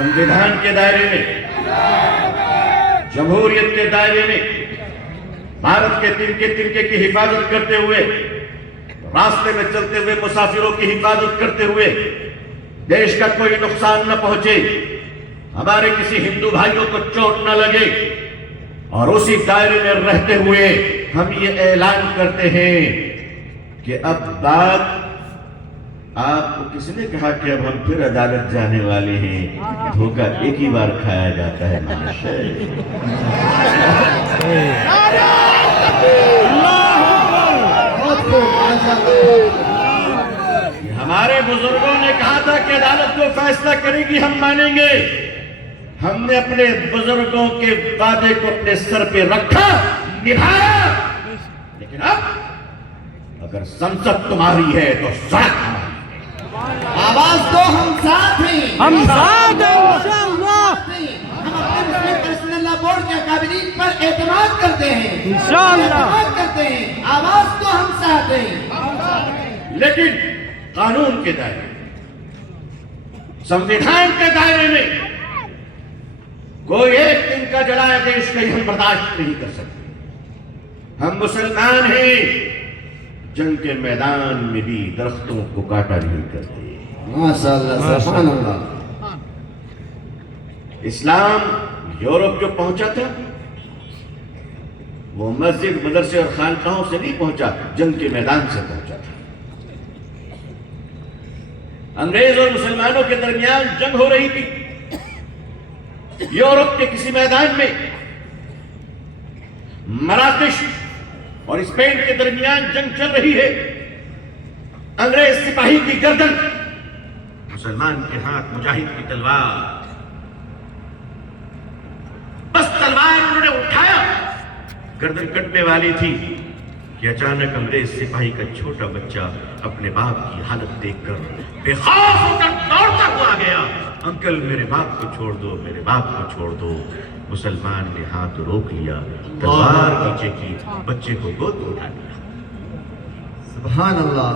संविधान के दायरे में, जमहूरियत के दायरे में भारत के तिनके की हिफाजत करते हुए, रास्ते में चलते हुए मुसाफिरों की हिफाजत करते हुए, देश का कोई नुकसान न पहुंचे, हमारे किसी हिंदू भाइयों को चोट न लगे, और उसी दायरे में रहते हुए हम ये ऐलान करते हैं कि अब बात, आपको किसने कहा कि अब हम फिर अदालत जाने वाले हैं? धोखा एक ही बार खाया जाता है महाशय। हमारे बुजुर्गों ने कहा था कि अदालत जो फैसला करेगी हम मानेंगे। हमने अपने बुजुर्गों के वादे को अपने सर पे रखा, निभाया। लेकिन अब अगर संसद तुम्हारी है तो सड़क हमारी। आवाज दो, हम साथ हैं, हम साथ हैं इंशाअल्लाह। हम अपने मुस्लिम पर्सनल बोर्ड के काबिनीन पर एतमाद करते हैं इंशाअल्लाह, एतमाद करते हैं। आवाज दो, हम साथ हैं। लेकिन कानून के दायरे, संविधान के दायरे में कोई एक दिन का जलाया देश का हम बर्दाश्त नहीं कर सकते। हम मुसलमान हैं, जंग के मैदान में भी दरख्तों को काटा नहीं करते। माशाअल्लाह, सुभान अल्लाह। इस्लाम यूरोप जो पहुंचा था वो मस्जिद, मदरसे और खानकाहों से नहीं पहुंचा, जंग के मैदान से पहुंचा था। अंग्रेज और मुसलमानों के दरमियान जंग हो रही थी। यूरोप के किसी मैदान में मराकेश और स्पेन के दरमियान जंग चल रही है। अंग्रेज सिपाही की गर्दन, मुसलमान के हाथ मुजाहिद की तलवार। बस तलवार उन्होंने उठाया, गर्दन कटने वाली थी कि अचानक अंग्रेज सिपाही का छोटा बच्चा अपने बाप की हालत देखकर बेखौफ होकर दौड़ता हुआ गया। अंकल मेरे बाप को छोड़ दो, मेरे बाप को छोड़ दो। मुसलमान ने हाथ रोक लिया, तलवार नीचे की, बच्चे को गोद में उठा लिया। सुभान अल्लाह।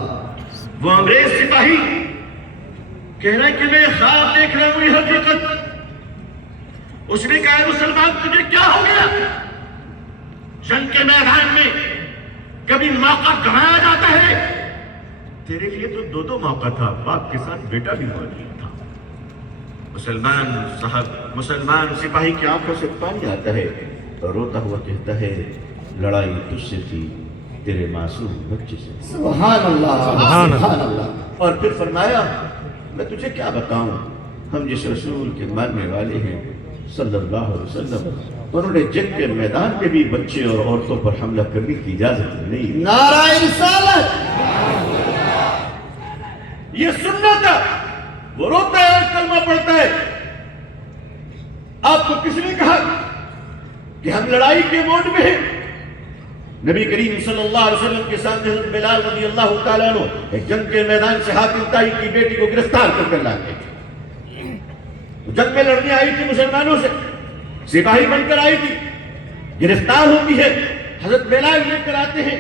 वो अंग्रेज सिपाही कह रहा है कि मैं ख्वाब देख रहा हूं, ये हकीकत। उसने कहा मुसलमान तुझे क्या हो गया? जंग के मैदान में कभी मौका गंवाया जाता है? तेरे लिए तो दो मौका था, बाप के साथ बेटा भी मौजूद था। मुसलमान सिपाही की आंखों से पानी आता है और रोता हुआ कहता है, लड़ाई तुझसे थी, तेरे मासूम बच्चे से। सुभान अल्लाह, सुभान अल्लाह। और फिर फरमाया, मैं तुझे क्या बताऊं, हम जिस रसूल के मानने वाले हैं सल्लल्लाहु अलैहि वसल्लम, उन्होंने जंग के मैदान में भी बच्चे और औरतों पर हमला करने की इजाजत नहीं। नारा रिसालत। ये सुन्नत है। वो रोता है, कलमा पढ़ता है। आपको किसने कहा कि हम लड़ाई के मोड में हैं? नबी करीम सल्लल्लाहु अलैहि वसल्लम के सामने हज़रत बिलाल रज़ी अल्लाह तआला अन्हु एक जंग के मैदान से हातिम ताई की बेटी को गिरफ्तार कर लाए थे। जंग में लड़ने आई थी मुसलमानों से, सिपाही बनकर आई थी, गिरफ्तार होती है। हज़रत बिलाल लेकर आते हैं,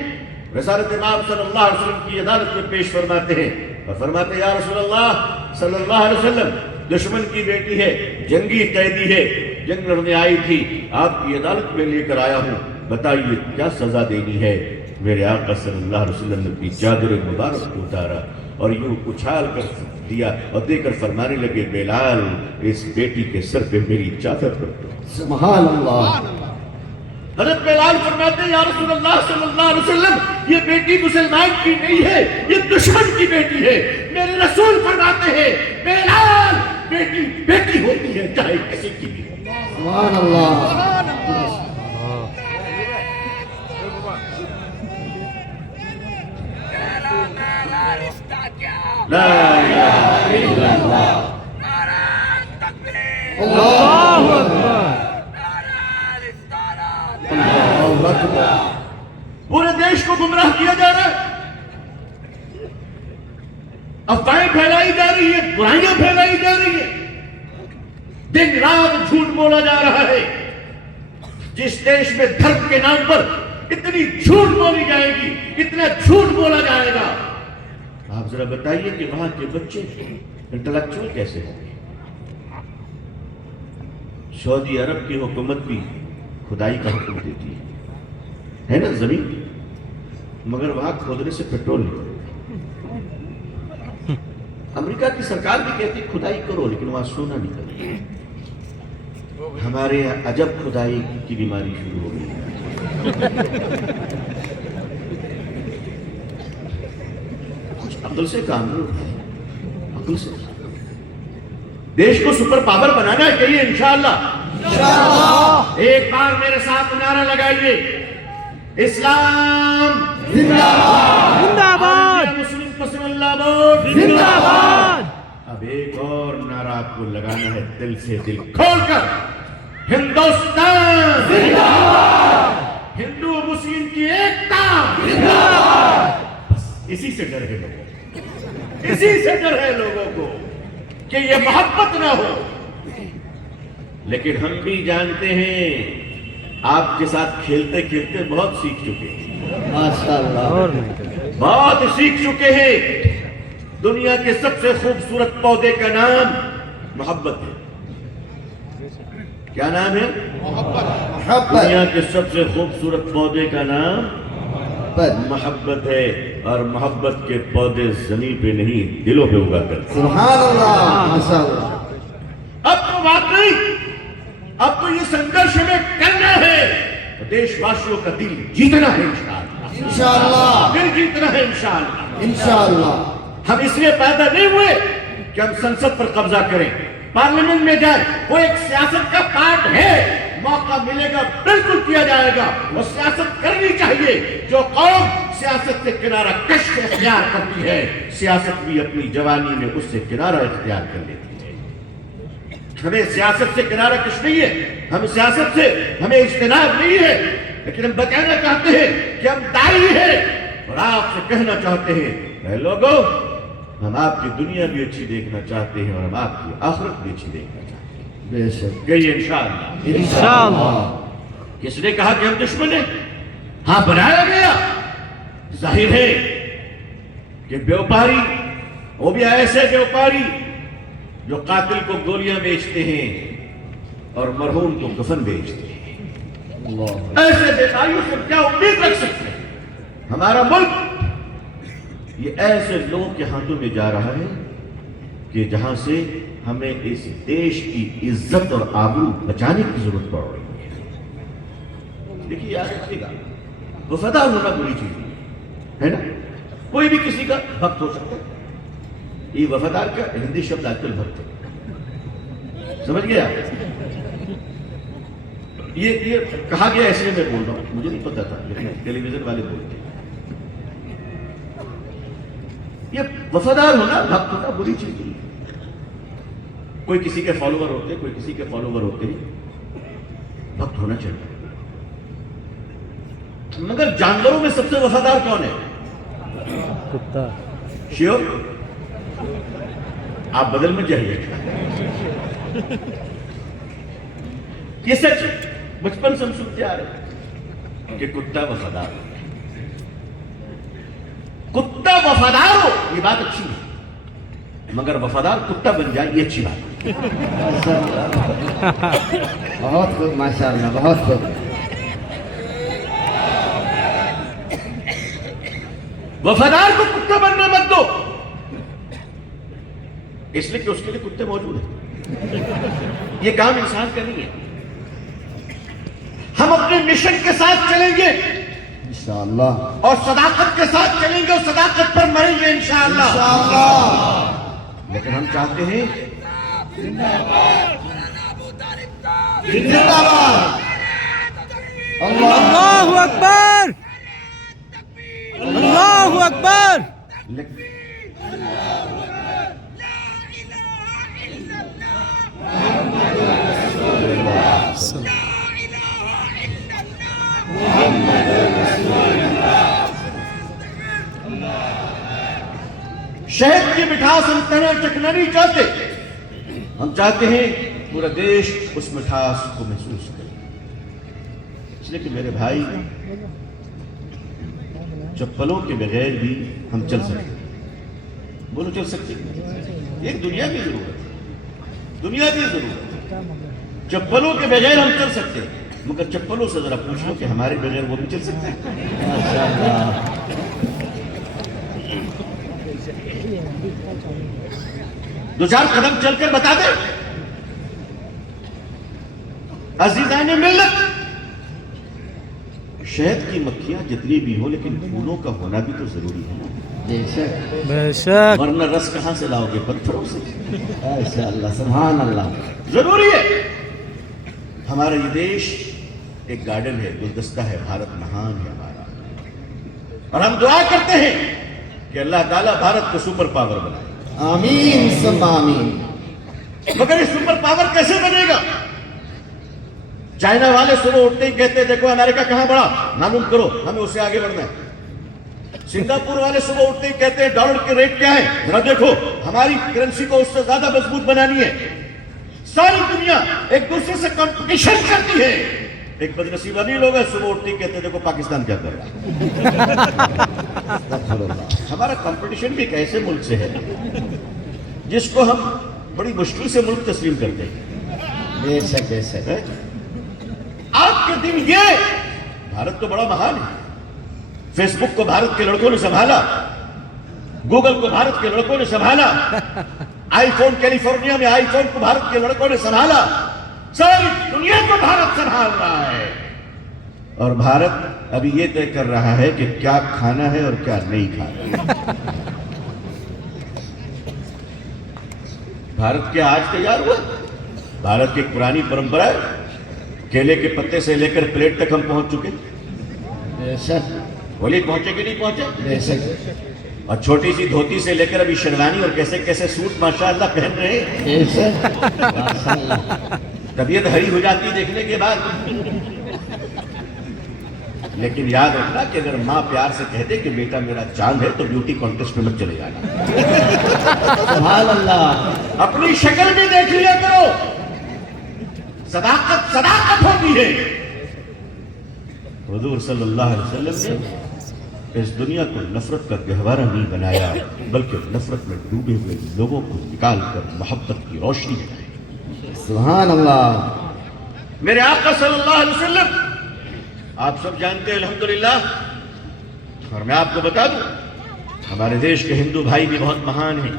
रिसालत इमाम सल्लल्लाहु अलैहि वसल्लम की अदालत में पेश फरमाते हैं और फरमाते, या रसूल अल्लाह सल्लल्लाहु अलैहि वसल्लम, दुश्मन की बेटी है, जंगी कैदी है, जंग लड़ने आई थी, आपकी अदालत में लेकर आया हूं, बताइए क्या सजा देनी है? मेरे आका सल्लल्लाहु अलैहि वसल्लम ने अपनी चादर मुबारक को उतारा और यूं उछाल कर दिया और देकर फरमाने लगे, बिलाल इस बेटी के सर पे मेरी चादर रख दो। सुभान अल्लाह। हज़रत बिलाल फरमाते, या रसूल अल्लाह सल्लल्लाहु अलैहि वसल्लम, ये बेटी मुसलमान की नहीं है, ये दुश्मन की बेटी है। मेरे रसूल फरमाते हैं, बिलाल बेटी बेटी होती है, चाहे किसी की भी। सुभान अल्लाह। ला इलाहा इल्लल्लाह। अल्लाहु अकबर। पूरे देश को गुमराह किया जा रहा है, अफवाहें फैलाई जा रही है, बुराइयां फैलाई जा रही है, दिन रात झूठ बोला जा रहा है। जिस देश में धर्म के नाम पर इतनी झूठ बोली जाएगी, इतना झूठ बोला जाएगा, आप जरा बताइए कि वहां के बच्चे इंटेलेक्चुअल कैसे होंगे? سعودی عرب کی حکومت بھی کھدائی کا حکم دیتی ہے نا زمین، مگر وہاں کھودنے سے پیٹرول نہیں۔ امریکہ کی سرکار بھی کہتی کھدائی کرو لیکن وہاں سونا نہیں کرو۔ ہمارے یہاں عجب کھدائی کی بیماری شروع ہو گئی ہے۔ کچھ عقل سے کام نہیں ہوتا ہے، عقل سے۔ دیش کو سپر پاور بنانا چاہیے انشاءاللہ۔ ایک بار میرے ساتھ نعرہ لگائیے، اسلام زندہ باد، مسلم پسند اللہ بول زندہ باد۔ اب ایک اور نعرہ آپ کو لگانا ہے دل سے، دل کھول کر، ہندوستان زندہ باد، ہندو مسلم کی ایکتا زندہ باد۔ بس اسی سے ڈر ہے لوگوں کو، اسی سے ڈر ہے لوگوں کو کہ یہ محبت نہ ہو۔ لیکن ہم بھی جانتے ہیں آپ کے ساتھ کھیلتے کھیلتے بہت سیکھ چکے ہیں، ماشاءاللہ، بہت سیکھ چکے ہیں۔ دنیا کے سب سے خوبصورت پودے کا نام محبت ہے۔ کیا نام ہے؟ محبت، دنیا کے سب سے خوبصورت پودے کا نام محبت ہے، اور محبت کے پودے زمین پہ نہیں دلوں پہ اگا کرتے۔ سبحان اللہ، ماشاءاللہ۔ اب تو واقعی اب تو یہ سنگرش ہمیں کرنا ہے، دیش واسیوں کا دل جیتنا ہے انشاءاللہ، انشاءاللہ، دل جیتنا ہے انشاءاللہ۔ انشاءاللہ۔ ہم اس لیے پیدا نہیں ہوئے کہ ہم سنسد پر قبضہ کریں، پارلیمنٹ میں جائیں، وہ ایک سیاست کا پارٹ ہے، موقع ملے گا بالکل کیا جائے گا، وہ سیاست کرنی چاہیے۔ جو قوم سیاست سے کنارہ کش اختیار کرتی ہے، سیاست بھی اپنی جوانی میں اس سے کنارہ اختیار کر لیتی ہے۔ ہمیں سیاست سے کنارہ کش نہیں ہے، ہم سیاست سے ہمیں اجتناب نہیں ہے، لیکن ہم بتانا چاہتے ہیں کہ ہم داعی ہیں، اور آپ سے کہنا چاہتے ہیں اے لوگوں، ہم آپ کی دنیا بھی اچھی دیکھنا چاہتے ہیں اور ہم آپ کی آخرت بھی اچھی دیکھنا چاہتے ہیں۔ بے شک، گئی انشاءاللہ۔ انشاءاللہ۔ کس نے کہا کہ ہم دشمن ہیں؟ ہاں بنایا گیا۔ ظاہر ہے کہ بیوپاری، وہ بھی ایسے بیوپاری جو قاتل کو گولیاں بیچتے ہیں اور مرحوم کو کفن بیچتے ہیں، اللہ، ایسے بیوپاریوں سے کیا امید رکھ سکتے ہیں؟ ہمارا ملک یہ ایسے لوگوں کے ہاتھوں میں جا رہا ہے کہ جہاں سے ہمیں اس دیش کی عزت اور آبرو بچانے کی ضرورت پڑ رہی ہے۔ دیکھیے یاد رکھیے گا، وفادار ہونا بری چیز ہے نا، کوئی بھی کسی کا بھکت ہو سکتا ہے۔ یہ وفادار کا ہندی شبد آج کل بھکت ہے، سمجھ گیا؟ یہ کہا گیا اس لیے میں بول رہا ہوں، مجھے نہیں پتا تھا لیکن ٹیلی ویژن والے بولتے ہیں۔ یہ وفادار ہونا، بھکت ہونا بری چیز نہیں ہے۔ کوئی کسی کے فالوور ہوتے، کوئی کسی کے فالوور ہوتے نہیں، بھکت ہونا چاہیے۔ مگر جانوروں میں سب سے وفادار کون ہے؟ کتا۔ شیور؟ آپ بدل میں جائیے، یہ سچ بچپن سے ہم سنتے آ رہے ہیں کہ کتا وفادار ہو، کتا وفادار ہو، یہ بات اچھی ہے، مگر وفادار کتا بن جائے یہ اچھی بات ہے۔ بہت خوب، ماشاءاللہ، بہت خوب۔ وفادار کو کتا بننے مت دو، اس لیے کہ اس کے لیے کتے موجود ہیں۔ یہ کام انسان کا نہیں ہے۔ ہم اپنے مشن کے ساتھ چلیں گے انشاءاللہ، اور صداقت کے ساتھ چلیں گے اور صداقت پر مریں گے انشاءاللہ۔ انشاءاللہ۔ لیکن ہم چاہتے ہیں زندہ باد، اللہ اکبر، اللہ اکبر۔ شہد کی مٹھاس ہم طرح چکھنا نہیں چاہتے، ہم چاہتے ہیں پورا دیش اس مٹھاس کو محسوس کرے۔ اس لیے کہ میرے بھائی، چپلوں کے بغیر بھی ہم چل سکتے ہیں، بولو چل سکتے ہیں۔ ایک دنیا کی ضرورت ہے، دنیا کی ضرورت ہے، चप्पलों के बगैर हम चल सकते हैं, मगर चप्पलों से जरा पूछ लो कि हमारे बगैर वो भी चल सकते हैं? दो चार कदम चलकर बता दे। अजीजान मिल्लत, शहद की मक्खियां जितनी भी हो, लेकिन फूलों का होना भी तो जरूरी है ना, बेशक वरना रस कहां से लाओगे? पत्थरों से। माशाअल्लाह, सुभान अल्लाह। जरूरी है। हमारा ये देश एक गार्डन है, गुलदस्ता है, भारत महान है हमारा, और हम दुआ करते हैं कि अल्लाह ताला भारत को सुपर पावर बनाए। आमीन सुम्मा आमीन। मगर ये सुपर पावर कैसे बनेगा? चाइना वाले सुबह उठते ही कहते हैं देखो अमेरिका कहां बढ़ा, मालूम करो, हमें उससे आगे बढ़ना है। सिंगापुर वाले सुबह उठते ही कहते हैं डॉलर के रेट क्या है, जरा देखो, हमारी करेंसी को उससे ज्यादा मजबूत बनानी है। सारी दुनिया एक दूसरे से कंपटीशन करती है। एक बदनसीब अमीर लोग हैं, सुबह उठते ही कहते हैं देखो पाकिस्तान क्या कर रहा है। हमारा कंपटीशन भी एक ऐसे मुल्क से है जिसको हम बड़ी मुश्किल से मुल्क तस्लीम करते हैं। बेशक बेशक। है? आज के दिन ये भारत तो बड़ा महान है। फेसबुक को भारत के लड़कों ने संभाला, गूगल को भारत के लड़कों ने संभाला, आईफोन कैलिफोर्निया में आईफोन को भारत के लड़कों ने संभाला, सारी दुनिया को भारत संभाल रहा है। और भारत अभी ये तय कर रहा है कि क्या खाना है और क्या नहीं खाना। भारत क्या आज तैयार हुआ? भारत की एक पुरानी परंपरा है, केले के पत्ते से लेकर प्लेट तक हम पहुंच चुके। बेशक बोलिए पहुंचे कि नहीं पहुंचे? बेशक। और छोटी सी धोती से लेकर अभी शेरवानी और कैसे कैसे सूट माशाअल्लाह पहन रहे हैं। बेशक माशाअल्लाह। तबीयत हरी हो जाती है देखने के बाद। लेकिन याद रखना कि अगर माँ प्यार से कह दे कि बेटा मेरा चांद है तो ब्यूटी कॉन्टेस्ट में मत चले जाना। सुभान अल्लाह। अपनी शक्ल भी देख लिया करो। सदाकत सदाकत होती है। हुजूर सल्लल्लाहु अलैहि वसल्लम ने इस दुनिया को नफरत का गहवारा नहीं बनाया, बल्कि नफरत में डूबे हुए लोगों को निकाल कर मोहब्बत की रोशनी बनाई। सुभान अल्लाह। मेरे आका सल्लल्लाहु अलैहि वसल्लम आप सब जानते हैं अल्हम्दुलिल्लाह। और मैं आपको बता दूं, हमारे देश के हिंदू भाई भी बहुत महान हैं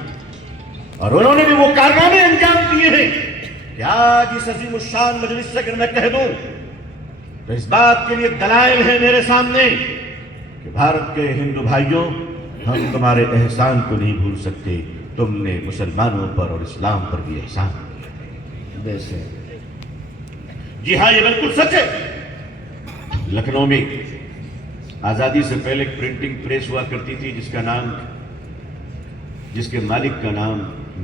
और उन्होंने भी वो कारनामे अंजाम दिए हैं कि आज इस अजीम शान मजलिस से अगर मैं कह दूं तो इस बात के लिए दलाइल है मेरे सामने कि भारत के हिंदू भाइयों, हम तुम्हारे एहसान को नहीं भूल सकते। तुमने मुसलमानों पर और इस्लाम पर भी एहसान किया। बेशक। जी हाँ, ये बिल्कुल सच है। लखनऊ में आजादी से पहले एक प्रिंटिंग प्रेस हुआ करती थी जिसके मालिक का नाम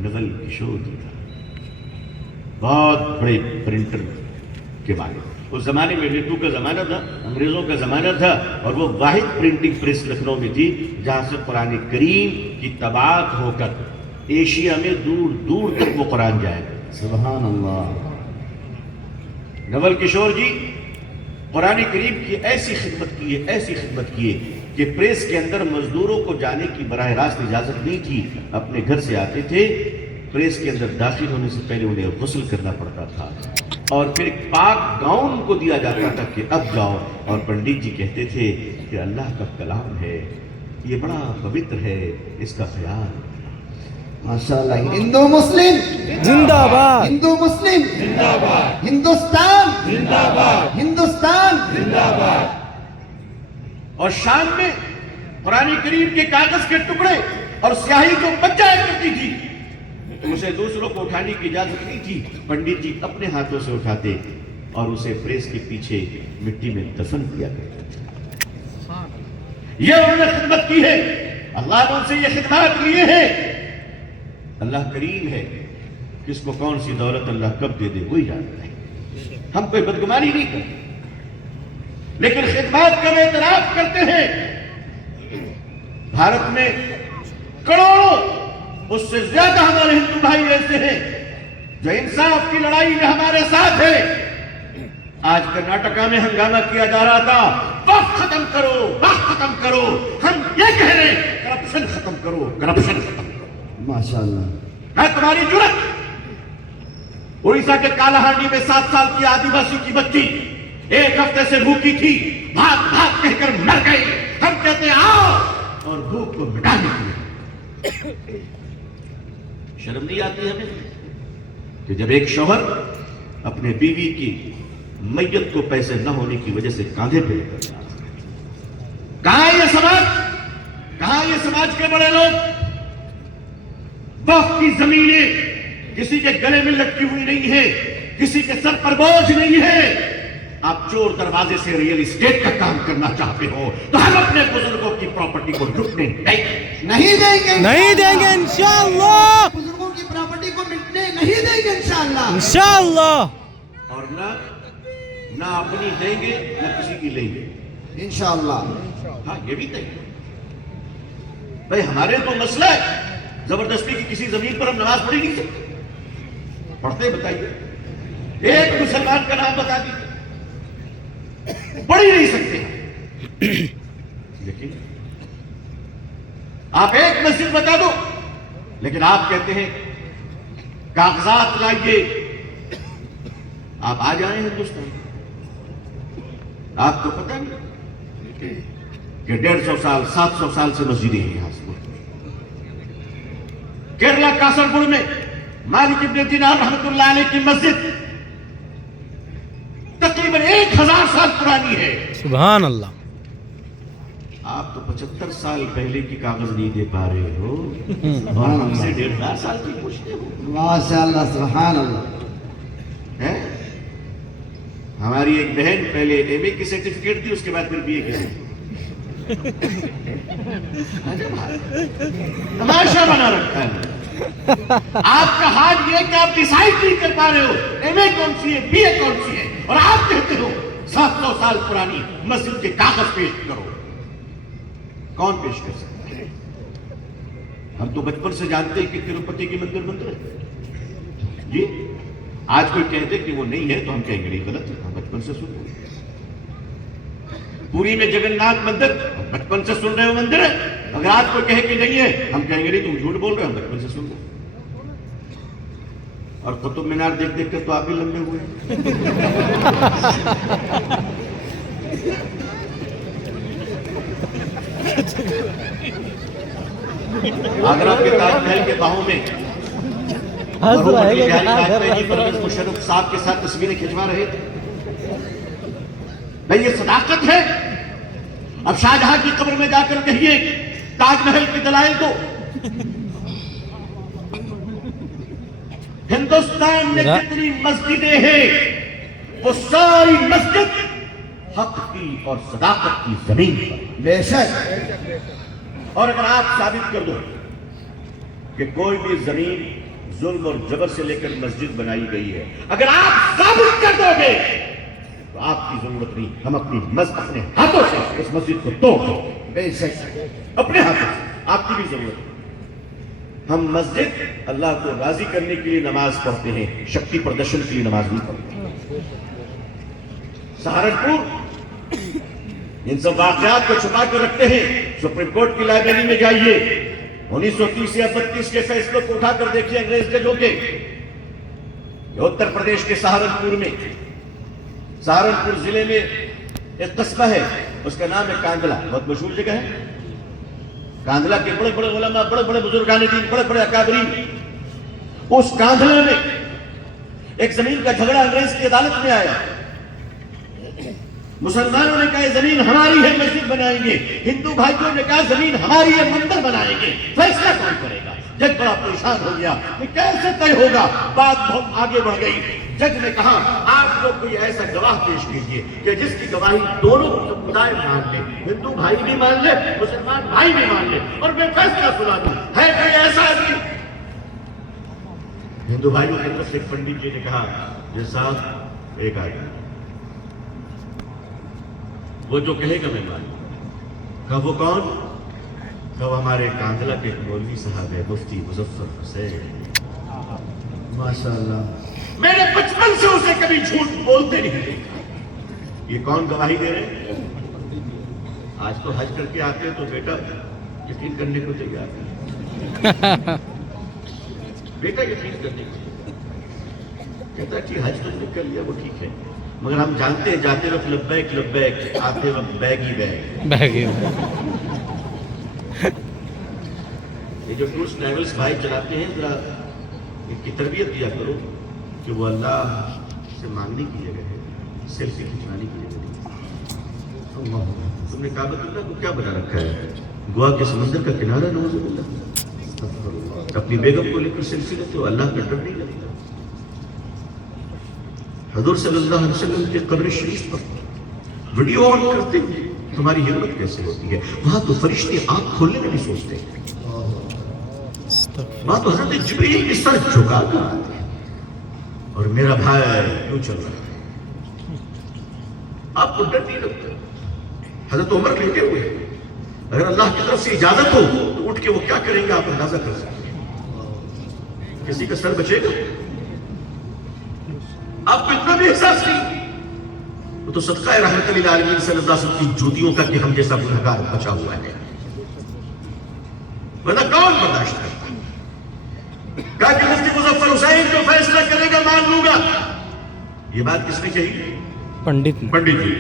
नवल किशोर जी था। बहुत बड़े प्रिंटर के मालिक। उस जमाने में ऋतु का जमाना था, अंग्रेजों का जमाना था, और वो वाहिद प्रिंटिंग प्रेस लखनऊ में थी जहां से कुरान करीम की तबात होकर एशिया में दूर दूर तक वो कुरान जाएगा। सुभान अल्लाह। नवल किशोर जी कुरान करीम की ऐसी खिदमत की कि प्रेस के अंदर मजदूरों को जाने की बराह रास्त इजाजत नहीं थी। अपने घर से आते थे, प्रेस के अंदर दाखिल होने से पहले उन्हें गुस्ल करना पड़ता था और फिर एक पाक गाउन को दिया जाता था कि अब जाओ। और पंडित जी कहते थे कि अल्लाह का कलाम है, ये बड़ा पवित्र है, इसका ख्याल। माशाअल्लाह। हिंदू मुस्लिम जिंदाबाद, हिंदू मुस्लिम जिंदाबाद, हिंदुस्तान जिंदाबाद, हिंदुस्तान जिंदाबाद। और शाम में कुरान करीम के कागज के टुकड़े और स्याही जो बच जाया करती थी, उसे दूसरों को उठाने की इजाजत नहीं थी। पंडित जी अपने हाथों से उठाते और उसे प्रेस के पीछे मिट्टी में दफन किया करते थे। ये उन्होंने खिदमत की है, अल्लाह ने उनसे ये खिदमत लिए हैं। अल्लाह करीम है, किसको कौन सी दौलत अल्लाह कब दे दे वही जानता है। हम कोई बदगुमानी नहीं करते, लेकिन खिदमत का एतराफ करते हैं। भारत में करोड़ों, उससे ज्यादा हमारे हिंदू भाई ऐसे हैं जो इंसाफ की लड़ाई में हमारे साथ है। आज कर्नाटका में हंगामा किया जा रहा था, वक्फ खत्म करो, वक्फ खत्म करो। हम ये कह रहे हैं करप्शन खत्म करो, करप्शन खत्म करो। माशाअल्लाह। मैं तुम्हारी जुर्रत, उड़ीसा के कालाहांडी में 7 साल की आदिवासी की बच्ची 1 हफ्ते से भूखी थी, भाग भाग कहकर मर गई। हम कहते हैं आओ और भूख को मिटाने के लिए। शर्म नहीं आती हमें कि जब एक शौहर अपने बीवी की मैयत को पैसे न होने की वजह से कांधे पे लेकर जा रहा है? कहां है ये समाज? कहां ये समाज के बड़े लोग? वक्त की जमीनें किसी के गले में लटकी हुई नहीं है, किसी के सर पर बोझ नहीं है। आप चोर दरवाजे से रियल एस्टेट का काम करना चाहते हो तो हम अपने बुजुर्गों की प्रॉपर्टी को लुटने नहीं देंगे, नहीं देंगे इंशाअल्लाह, बुजुर्गों की प्रॉपर्टी को मिटने नहीं देंगे इंशाअल्लाह। इंशाअल्लाह। और ना अपनी देंगे न किसी की लेंगे इंशाअल्लाह। हाँ, ये भी तय भाई। हमारे तो मसला है जबरदस्ती की किसी जमीन पर हम नमाज पढ़ नहीं सकते। पढ़ते बताइए, एक मुसलमान का नाम बता दीजिए, पढ़ ही नहीं सकते। लेकिन आप एक मस्जिद बता दो, लेकिन आप कहते हैं कागजात लाइए। आप आ जाए हिंदुस्तान, आपको पता नहीं कि 150 साल 700 साल से मस्जिदें हैं यहां से। केरला कासरगोड में मालिक इब्न दीनार रहमतुल्लाह अलैह की मस्जिद तकरीबन 1000 साल पुरानी है। सुभान अल्लाह। आप तो 75 साल पहले की कागज नहीं दे पा रहे हो और हमसे 1.5 साल की पूछते हो। माशाअल्लाह, सुभान अल्लाह। है हमारी एक बहन पहले एमए की सर्टिफिकेट दी, उसके बाद फिर बीए की। तमाशा बना रखा है। आपका हाल ये कि आप डिसाइड नहीं कर पा रहे हो एमए कौन सी है, बीए कौन सी है, और आप कहते हो 700 साल पुरानी मस्जिद के कागज पेश करो। कौन पेश कर सकता है? हम तो बचपन से जानते हैं कि तिरुपति की मंदिर है जी। आज कोई कहते कि वो नहीं है तो हम कहेंगे नहीं, गलत है, हम बचपन से सुन रहे। पुरी में जगन्नाथ मंदिर बचपन से सुन रहे हो मंदिर है। अगर आज कोई कहे कि नहीं है, हम कहेंगे नहीं तुम झूठ बोल रहे हो, हम बचपन से सुन रहे। और कुतुब मीनार देख देख कर तो आप भी लंबे हुए। आगरा के ताजमहल के बाहों में परवेज मुशर्रफ साहब के साथ तस्वीरें खिंचवा रहे थे। भाई ये सदाकत है। अब शाहजहां की कब्र में जाकर कहिए ताजमहल की दलाइल दो। हिंदुस्तान में जितनी मस्जिदें हैं वो सारी मस्जिद हक की और सदाकत की जमीन पर। बेशक। और अगर आप साबित कर दो कि कोई भी जमीन जुल्म और जबर से लेकर मस्जिद बनाई गई है, अगर आप साबित कर दोगे तो आपकी जरूरत नहीं, हम अपने हाथों से इस मस्जिद को तोड़ दो। बेशक, अपने हाथों से, आपकी भी जरूरत है। हम मस्जिद अल्लाह को राजी करने के लिए नमाज पढ़ते हैं, शक्ति प्रदर्शन के लिए नमाज नहीं पढ़ते। सहारनपुर इन सब वाकयात को छुपा कर रखते हैं। सुप्रीम कोर्ट की लाइब्रेरी में जाइए, 1930 या 32 के फैसलों को उठाकर देखिए अंग्रेज जजों के। उत्तर प्रदेश के सहारनपुर जिले में एक कस्बा है, उसका नाम है कांदला। बहुत मशहूर जगह है। कांदला के बड़े बड़े उलमा, बड़े बड़े बुजुर्गान दीन, बड़े बड़े अकाबरीन। उस कांदला में एक जमीन का झगड़ा अंग्रेज की अदालत में आया। मुसलमानों ने कहा जमीन हमारी है, मस्जिद बनाएंगे। हिंदू भाइयों ने कहा जमीन हमारी है, मंदिर बनाएंगे। फैसला कौन करेगा? जज बड़ा परेशान हो गया कि कैसे तय होगा। बात बहुत आगे बढ़ गई। जज ने कहा आप लोग कोई ऐसा गवाह पेश कीजिए कि जिसकी गवाही दोनों समुदाय मान ले, हिंदू भाई भी मान ले, मुसलमान भाई भी मान ले, और मैं फैसला सुना दूं। है कोई ऐसा आदमी? हिंदू भाइयों के तरफ से पंडित जी ने कहा जज साहब एक आदमी, वो जो कहेगा मैं मानूं। कहा वो कौन? कहा हमारे कांदला के मौलवी साहब है, मुफ्ती मुजफ्फर हुसैन। माशाअल्लाह, मैंने बचपन से उसे कभी झूठ बोलते नहीं देखा। ये कौन गवाही दे रहे हैं? आज तो हज करके आते हैं तो बेटा यकीन करने को तैयार है। बेटा यकीन करने को। کہتا ہے کہ حج تم نے کر لیا وہ ٹھیک ہے، مگر ہم جانتے ہیں جاتے وقت لبیک لبیک، آتے وقت بیگ ہی بیگ۔ بہگی یہ جو ٹورس ٹریولز بھائی چلاتے ہیں ذرا ان کی تربیت دیا کرو کہ وہ اللہ سے مانگنے کی جگہ ہے، سیلفی کھنچوانے کی جگہ نہیں۔ تم نے کعبۃ اللہ کو کیا بنا رکھا ہے؟ گوا کے سمندر کا کنارہ، نعوذ باللہ۔ اپنی بیگم کو لے کر سیلفی لیتے ہو، اللہ کا ڈر نہیں لگتا؟ حضور صلی اللہ علیہ وسلم کے قبر شریف پر ویڈیو آن کرتے ہیں، تمہاری ہمت کیسے ہوتی ہے؟ وہاں تو فرشتے آنکھ کھولنے میں نہیں سوچتے، وہاں تو حضرت جبریل کی سر جھکا کر آتے ہیں، اور میرا بھائی کیوں چل رہا ہے؟ آپ کو ڈر نہیں لگتا؟ حضرت عمر لیٹے ہوئے، اگر اللہ کی طرف سے اجازت ہو تو اٹھ کے وہ کیا کریں گے آپ اندازہ کر سکتے ہیں؟ کسی کا سر بچے گا؟ آپ کو اتنا بھی احساس نہیں؟ وہ تو صدقہ رحمت للعالمین صلی اللہ علیہ وسلم کی جوتیوں کا کہ ہم جیسا گنہگار بچا ہوا ہے، ورنہ کون برداشت کرتا؟ کہا کہ مفتی مظفر حسین جو فیصلہ کرے گا مان لوں گا۔ یہ بات کس نے کہی؟ پنڈت نے۔ پنڈت جی۔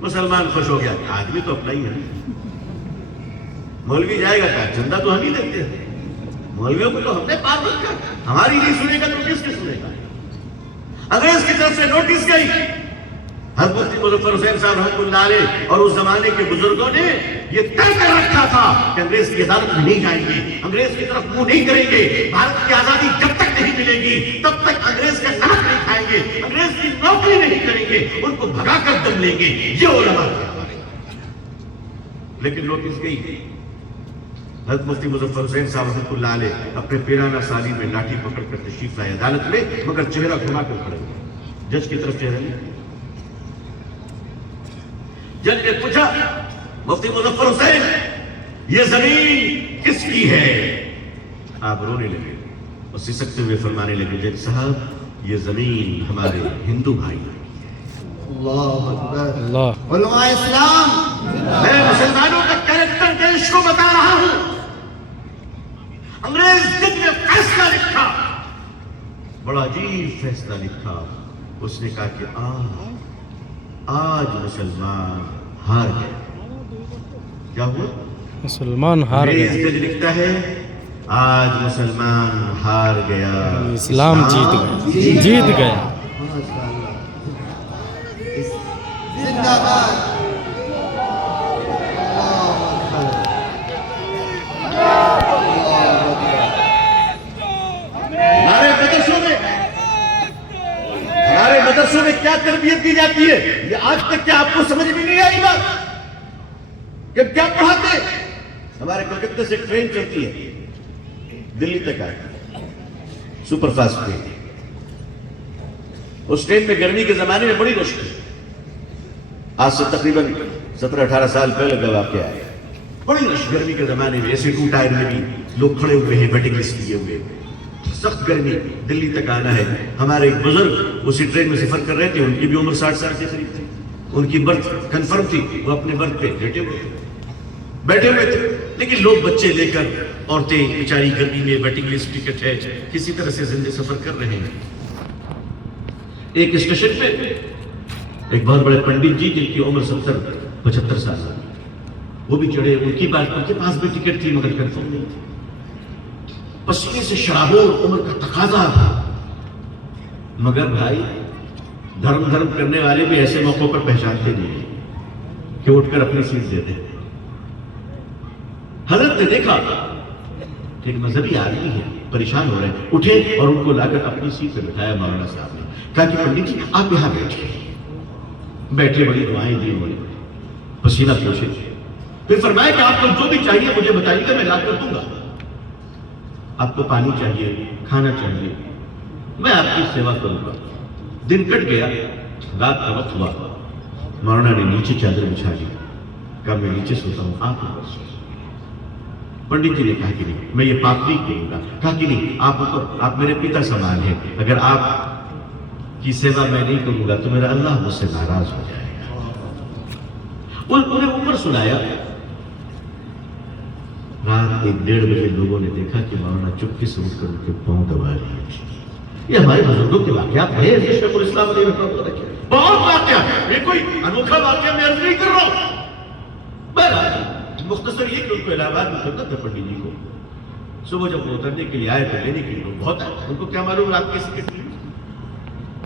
مسلمان خوش ہو گیا، آدمی تو اپنا ہی ہے، مولوی جائے گا کہا چندہ تو ہم ہی دیتے ہیں، مولویوں کو تو ہم نے پار رکھا، ہماری نہیں سنے گا تو کس کے سنے گا؟ انگریز کی طرف سے نوٹس گئی، حضرت مفتی مظفر حسین صاحب رحمۃ اللہ علیہ اور اس زمانے کے بزرگوں نے یہ طے کر رکھا تھا کہ انگریز کی عدالت میں نہیں جائیں گے، انگریز کی طرف منہ نہیں کریں گے، بھارت کی آزادی جب تک نہیں ملے گی تب تک انگریز کا نمک نہیں کھائیں گے، انگریز کی نوکری نہیں کریں گے، ان کو بھگا کر دم لیں گے، یہ علماء تھے ہمارے۔ لیکن نوٹس گئی، حضرت مفتی مظفر حسین صاحب رحمۃ اللہ علیہ اپنے پیرانہ سالی میں لاٹھی پکڑ کر تشریف لائے عدالت میں، مگر چہرہ گھما کر کھڑے ہوئے، جج کی طرف چہرہ نہیں۔ جج نے پوچھا مفتی مظفر حسین یہ زمین کس کی ہے؟ آپ رونے لگے اور سسکتے ہوئے فرمانے لگے جج صاحب یہ زمین ہمارے ہندو بھائی ہیں۔ اللہ اکبر، اللہ علماء اسلام، میں مسلمانوں کا کریکٹر دیش کو بتا رہا ہوں۔ انگریز جج نے فیصلہ لکھا، بڑا عجیب فیصلہ لکھا، اس نے کہا کہ آج مسلمان ہار گئے۔ کیا ہوا؟ مسلمان ہار انگریز گئے، جج لکھتا ہے آج مسلمان ہار گیا، اسلام جیت گیا، جیت گیا۔ زندہ باد۔ ہمارے مدرسوں میں کیا تربیت دی جاتی ہے یہ آج تک کیا آپ کو سمجھ میں نہیں آئی بات کہ کیا پڑھاتے؟ ہمارے کلکتہ سے ٹرین چلتی ہے دلی تک آتی، سپر فاسٹ ٹرین۔ اس ٹرین میں گرمی کے زمانے میں بڑی رش تھی، آج سے تقریباً 17-18 سال پہلے کا واقعہ ہے۔ بڑی رش گرمی کے زمانے میں، ایسے 2 ٹائر میں بھی لوگ کھڑے ہوئے ہیں ویٹنگ لسٹ لیے ہوئے، سخت گرمی، دلی تک آنا ہے۔ ہمارے ایک بزرگ اسی ٹرین میں سفر کر رہے تھے، ان کی بھی عمر 60 سال کے قریب تھی، ان کی برتھ کنفرم تھی، وہ اپنے برتھ پہ بیٹھے ہوئے تھے، لیکن لوگ بچے لے کر، عورتیں بیچاری گرمی میں ویٹنگ لسٹ ٹکٹ ہے، کسی طرح سے زندگی سفر کر رہے ہیں۔ ایک اسٹیشن پہ ایک بہت بڑے پنڈت جی جن کی عمر 70-75 سال ہے، وہ بھی چڑھے، ان کی بات ان کے پاس بھی ٹکٹ تھی مگر کنفرم نہیں تھی، پسینے سے شرابور، عمر کا تقاضا تھا، مگر بھائی دھرم کرنے والے بھی ایسے موقعوں پر پہچانتے نہیں کہ اٹھ کر اپنی سیٹ دے دیں۔ حضرت نے دیکھا کہ ایک مذہبی آدمی ہے، پریشان ہو رہے ہیں، اٹھے اور ان کو لا کر اپنی سیٹ پہ بٹھایا۔ مولانا صاحب نے کہا کہ پنڈت جی آپ یہاں بیٹھے، بڑی دعائیں دی انہوں نے، پسینہ پوچھے، پھر فرمایا کہ آپ کو جو بھی چاہیے مجھے بتائیے گا، میں لا کر دوں گا۔ آپ کو پانی چاہیے، کھانا چاہیے، میں آپ کی سیوا کروں گا۔ دن کٹ گیا، رات کا وقت ہوا، مولانا نے نیچے چادر بچھا دی، کہا میں نیچے سوتا ہوں، آپ اوپر سوئیں۔ پنڈت جی نے کہا کہ نہیں، میں یہ پاک نہیں کروں گا۔ کہا کہ نہیں، آپ میرے پتا سمان ہیں، اگر آپ کی سیوا میں نہیں کروں گا تو میرا اللہ مجھ سے ناراض ہو جائے گا۔ انہیں اوپر سلایا۔ رات 1-1:30 بجے لوگوں نے دیکھا کہ مولانا چپکے سے اٹھ کر ان کے پاؤں دبا رہے ہیں۔ یہ ہمارے بزرگوں کے واقعات ہیں، شیخ الاسلام علیہ رحمۃ اللہ کے بہت واقعات ہیں، یہ کوئی انوکھا واقعہ میں عرض نہیں کر رہا ہوں۔ بہرحال مختصر یہ کہ ان کو الہ آباد میں خدمت ہے پنڈت جی کو، صبح جب وہ اترنے کے لیے آئے تو لینے کے لیے لوگ بہت آئے، ان کو کیا معلوم رات کیسے کٹی۔